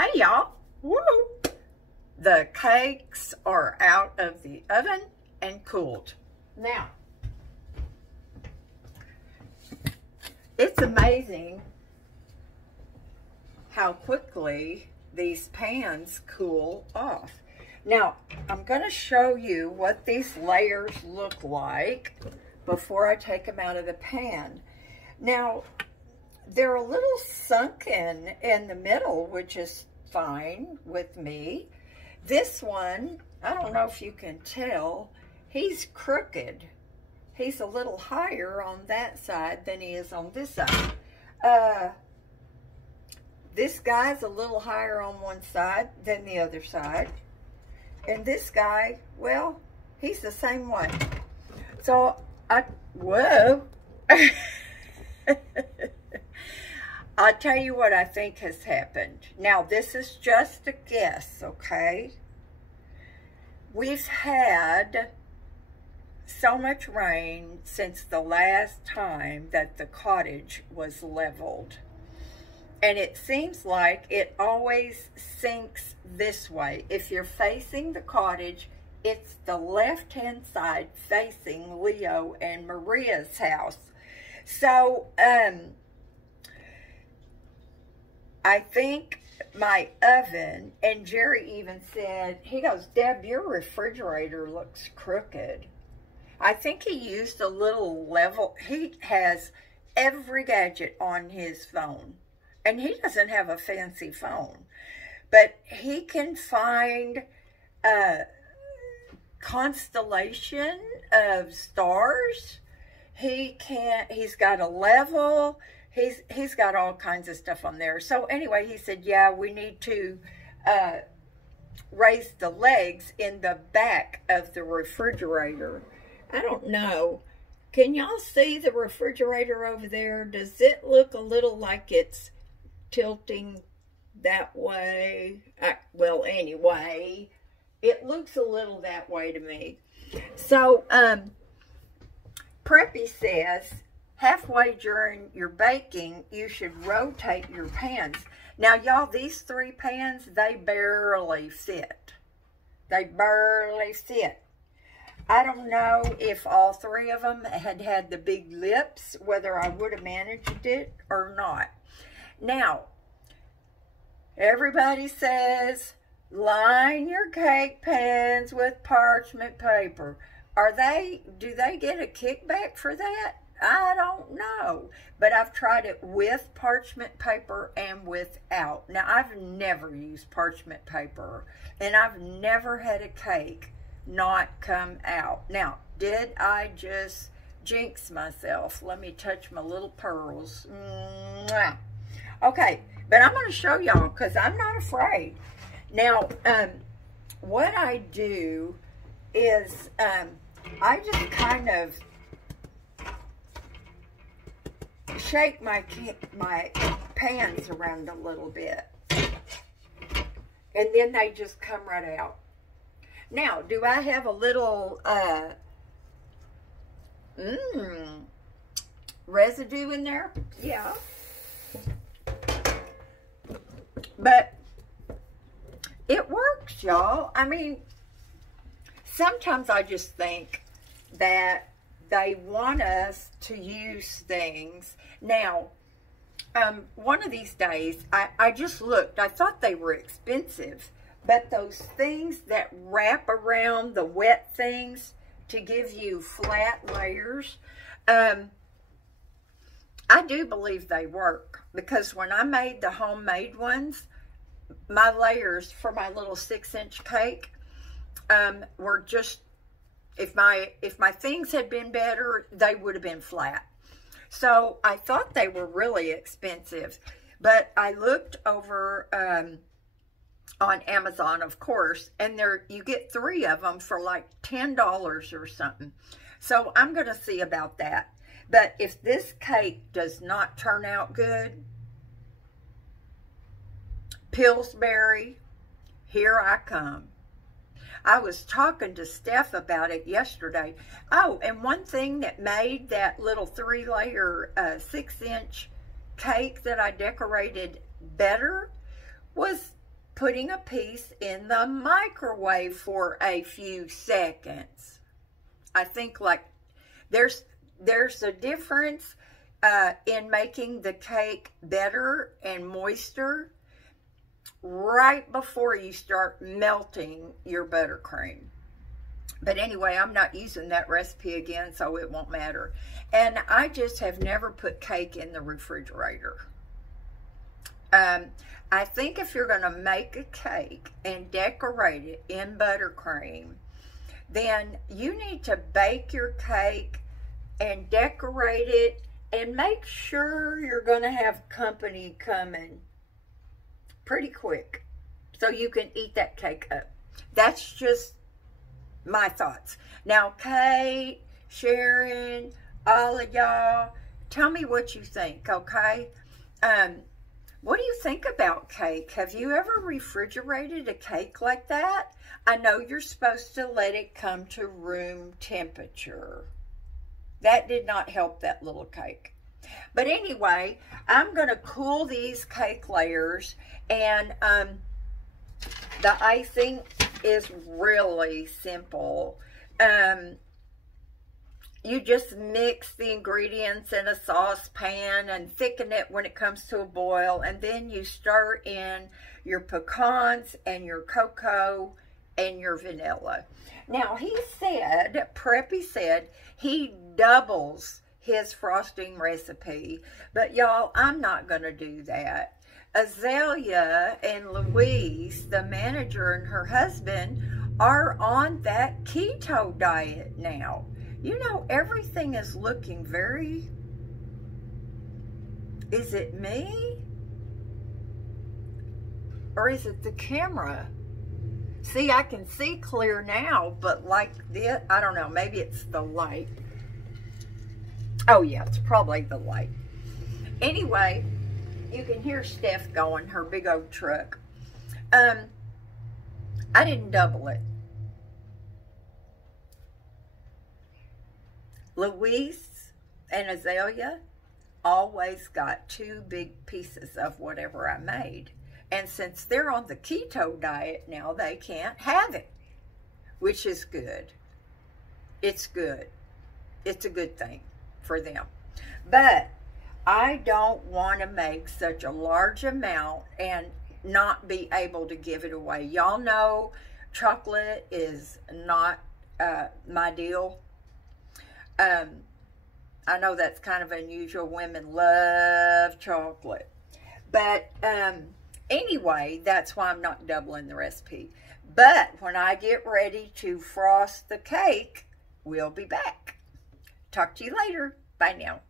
Hey y'all, woo! The cakes are out of the oven and cooled. Now, it's amazing how quickly these pans cool off. Now, I'm going to show you what these layers look like before I take them out of the pan. Now, they're a little sunken in the middle, which is fine with me. This one, I don't know if you can tell, he's crooked. He's a little higher on that side than he is on this side. This guy's a little higher on one side than the other side. And this guy, well, he's the same way. So, whoa. I'll tell you what I think has happened. Now, this is just a guess, okay? We've had so much rain since the last time that the cottage was leveled. And it seems like it always sinks this way. If you're facing the cottage, it's the left-hand side facing Leo and Maria's house. So, I think my oven, and Jerry even said, he goes, Deb, your refrigerator looks crooked. I think he used a little level. He has every gadget on his phone, and he doesn't have a fancy phone, but he can find a constellation of stars. He's got a level. He's got all kinds of stuff on there. So anyway, he said, yeah, we need to raise the legs in the back of the refrigerator. I don't know. Can y'all see the refrigerator over there? Does it look a little like it's tilting that way? Well, anyway, it looks a little that way to me. So, Preppy says, halfway during your baking, you should rotate your pans. Now, y'all, these 3 pans, they barely fit. They barely fit. I don't know if all 3 of them had the big lips, whether I would have managed it or not. Now, everybody says, line your cake pans with parchment paper. Do they get a kickback for that? I don't know, but I've tried it with parchment paper and without. Now, I've never used parchment paper, and I've never had a cake not come out. Now, did I just jinx myself? Let me touch my little pearls. Mwah. Okay, but I'm going to show y'all because I'm not afraid. Now, what I do is I just kind of shake my pans around a little bit, and then they just come right out. Now, do I have a little residue in there? Yeah, but it works, y'all. I mean, sometimes I just think that they want us to use things. Now, one of these days, I just looked. I thought they were expensive, but those things that wrap around the wet things to give you flat layers, I do believe they work, because when I made the homemade ones, my layers for my little 6-inch cake were just, if my things had been better, they would have been flat. So I thought they were really expensive, but I looked over on Amazon, of course, and you get 3 of them for like $10 or something. So I'm going to see about that. But if this cake does not turn out good, Pillsbury, here I come. I was talking to Steph about it yesterday. Oh, and one thing that made that little 3-layer 6-inch cake that I decorated better was putting a piece in the microwave for a few seconds. I think like there's a difference in making the cake better and moister right before you start melting your buttercream. But anyway, I'm not using that recipe again, so it won't matter. And I just have never put cake in the refrigerator. I think if you're going to make a cake and decorate it in buttercream, then you need to bake your cake and decorate it and make sure you're going to have company coming pretty quick so you can eat that cake up. That's just my thoughts. Now, Kate, Sharon, all of y'all, tell me what you think, okay? What do you think about cake? Have you ever refrigerated a cake like that? I know you're supposed to let it come to room temperature. That did not help that little cake. But anyway, I'm going to cool these cake layers, and the icing is really simple. You just mix the ingredients in a saucepan and thicken it when it comes to a boil, and then you stir in your pecans and your cocoa and your vanilla. Now, Preppy said he doubles his frosting recipe, but y'all, I'm not going to do that. Azalea and Louise, the manager, and her husband are on that keto diet now. You know, everything is looking very... Is it me? Or is it the camera? See, I can see clear now, but like this, I don't know, maybe it's the light. Oh yeah, it's probably the light. Anyway, you can hear Steph going, her big old truck. I didn't double it. Louise and Azalea always got 2 big pieces of whatever I made. And since they're on the keto diet now, they can't have it, which is good. It's good. It's a good thing for them. But I don't want to make such a large amount and not be able to give it away. Y'all know chocolate is not my deal. I know that's kind of unusual. Women love chocolate. But anyway, that's why I'm not doubling the recipe. But when I get ready to frost the cake, we'll be back. Talk to you later. Bye now.